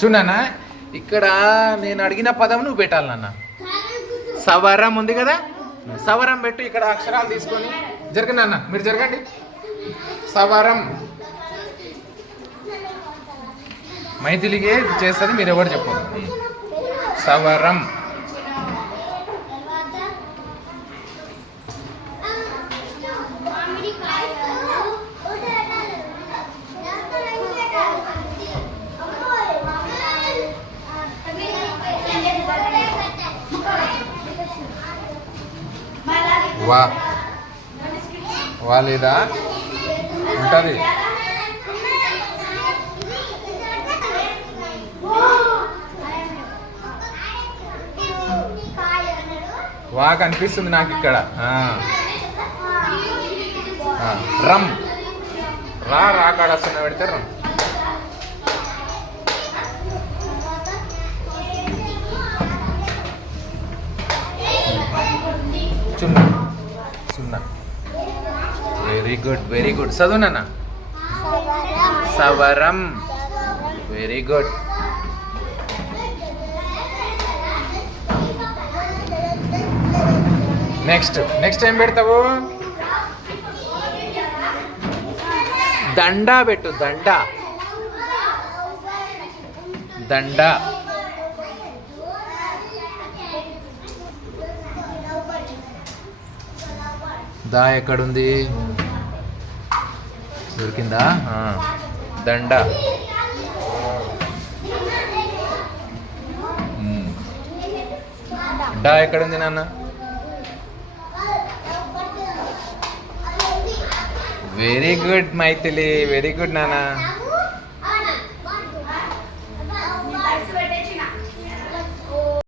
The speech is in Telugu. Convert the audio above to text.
చూడన్నా ఇక్కడ నేను అడిగిన పదం నువ్వు పెట్టాలి నాన్న. సవరం ఉంది కదా, సవరం పెట్టు. ఇక్కడ అక్షరాలు తీసుకొని జరగండి అన్న, మీరు జరగండి. సవరం మైథిలిగే చేస్తుంది, మీరు ఎవరు చెప్పదు. సవరం వా వా లేదా ఉంటుంది. వా కనిపిస్తుంది నాకు ఇక్కడ. రమ్ రా రా కాడ వస్తున్నా పెడితే రమ్. చున్నా సున్నా. Very good very good. చదువు నాన్న. సవరం. Very good. నెక్స్ట్ నెక్స్ట్ ఏం పెడతావు? దండ పెట్టు. దండ దండ. దా ఎక్కడుంది? దొరికిందా? దండ. డా ఎక్కడుంది నాన్న? Very good Maithili, very good నాన్న.